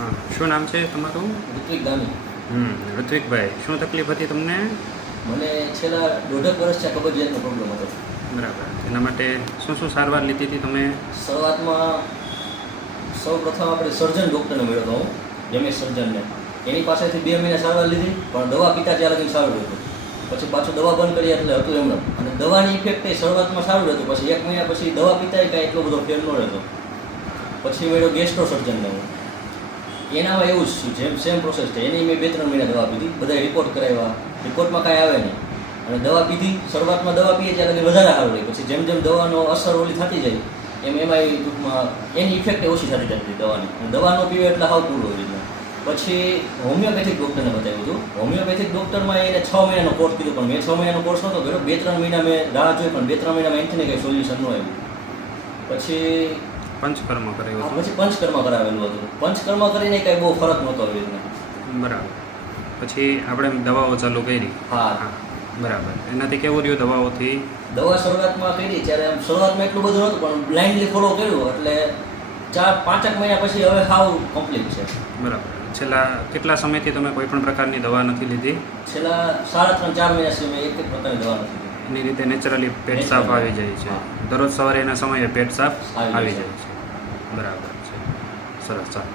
હા, શું નામ છે તમારું? ઋત્વિક દામી. ઋત્વિકભાઈ, શું તકલીફ હતી તમને? મને છેલ્લા 1.5 વર્ષથી કબજિયાતનો પ્રોબ્લેમ હતો. બરાબર. એના માટે શું શું સારવાર લીધી હતી તમે? શરૂઆતમાં સૌપ્રથમ આપણે સર્જન ડૉક્ટરને મળ્યો હતો હું, રમેશ સર્જનને. એની પાસેથી 2 મહિના સારવાર લીધી, પણ દવા પીતા ત્યાં લગીને સારું રહેતું. પછી પાછું દવા બંધ કરી એટલે હતું એમને. અને દવાની ઇફેક્ટ એ શરૂઆતમાં સારું રહેતું, પછી 1 મહિના પછી દવા પીતા કાંઈ એટલો બધો ફેર ન રહેતો. પછી મળ્યો ગેસ્ટ્રો સર્જનને હું. એનામાં એવું જ છે, જેમ સેમ પ્રોસેસ છે. એની મેં 2-3 મહિના દવા પીધી, બધા રિપોર્ટ કરાવ્યા, રિપોર્ટમાં કાંઈ આવે નહીં. અને દવા પીધી, શરૂઆતમાં દવા પીએ ત્યારે લગી વધારે સારું રહી. પછી જેમ જેમ દવાનો અસર ઓલી થતી જાય એમાં ટૂંકમાં એની ઇફેક્ટ ઓછી થતી જતી દવાની. અને દવા ન પીવે એટલે હાવ પૂરું હોય. પછી હોમિયોપેથિક ડૉક્ટરને બતાવ્યું હતું. હોમિયોપેથિક ડૉક્ટરમાં એને 6 મહિનાનો કોર્સ કીધો, પણ મેં 6 મહિનાનો કોર્સ નહોતો કર્યો. 2-3 મહિના મેં રાહ જોઈ, પણ 2-3 મહિનામાં એનથી કંઈ સોલ્યુશન ન આવ્યું. પછી પંચકર્મ કરાવ્યું હતું? પછી પંચકર્મ કરાવેલું હતું. પંચકર્મ કરીને કાંઈ બહુ ફરક નહોતો આવી રીતના. બરાબર. પછી આપણે દવાઓ ચાલુ કરી? હા. બરાબર. એનાથી કેવું રહ્યું દવાઓથી? દવા શરૂઆતમાં કરી ત્યારે શરૂઆતમાં એટલું બધું નહોતું, પણ બ્લાઇન્ડલી ફોલો કર્યું એટલે 4-5 મહિના પછી હવે હાવ કમ્પ્લીટ છે. બરાબર. છેલ્લા કેટલા સમયથી તમે કોઈ પણ પ્રકારની દવા નથી લીધી? છેલ્લા 3.5-4 મહિના સુધી મેં એક પ્રકારની દવા નથી લીધી. એની રીતે નેચરલી પેટ સાફ આવી જાય છે? દરરોજ સવારે એના સમયે પેટ સાફ આવી જાય છે? બરાબર છે. સરસ. ચાલો.